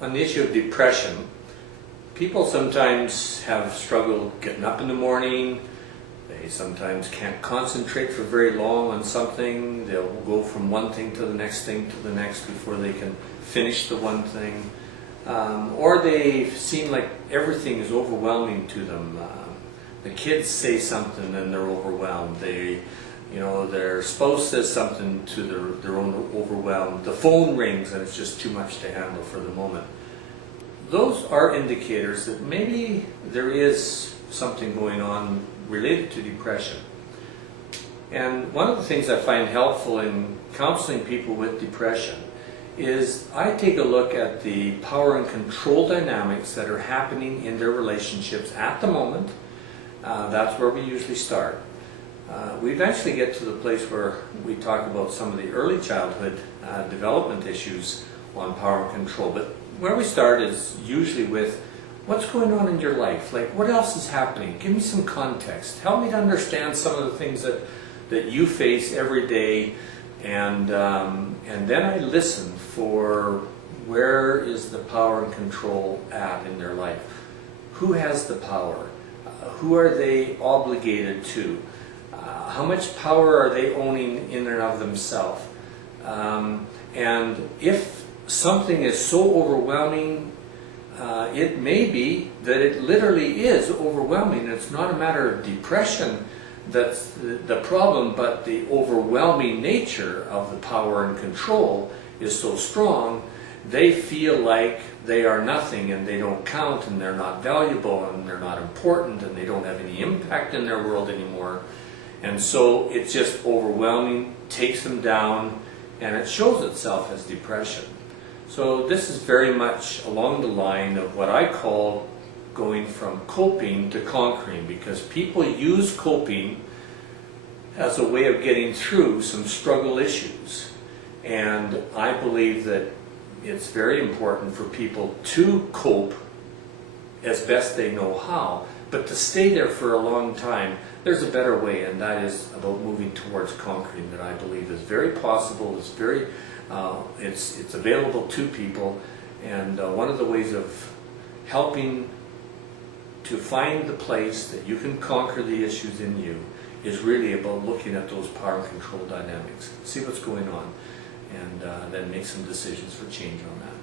on the issue of depression, people sometimes have struggled getting up in the morning. They sometimes can't concentrate for very long on something. They'll go from one thing to the next thing to the next before they can finish the one thing. Or they seem like everything is overwhelming to them. The kids say something and they're overwhelmed. Their spouse says something to they're overwhelmed. The phone rings and it's just too much to handle for the moment. Those are indicators that maybe there is something going on related to depression. And one of the things I find helpful in counseling people with depression is I take a look at the power and control dynamics that are happening in their relationships at the moment. That's where we usually start. We eventually get to the place where we talk about some of the early childhood development issues on power and control. But where we start is usually with what's going on in your life. Like, what else is happening? Give me some context. Help me to understand some of the things that you face every day. And then I listen for where is the power and control at in their life. Who has the power? Who are they obligated to? How much power are they owning in and of themselves? And if something is so overwhelming, it may be that it literally is overwhelming. It's not a matter of depression that's the problem, but the overwhelming nature of the power and control is so strong, they feel like they are nothing and they don't count and they're not valuable and they're not important and they don't have any impact in their world anymore. And so it's just overwhelming, takes them down, and it shows itself as depression. So this is very much along the line of what I call going from coping to conquering, because people use coping as a way of getting through some struggle issues. And I believe that it's very important for people to cope as best they know how, but to stay there for a long time, there's a better way, and that is about moving towards conquering, that I believe is very possible. It's very, it's available to people, and one of the ways of helping to find the place that you can conquer the issues in you is really about looking at those power and control dynamics, see what's going on, and then make some decisions for change on that.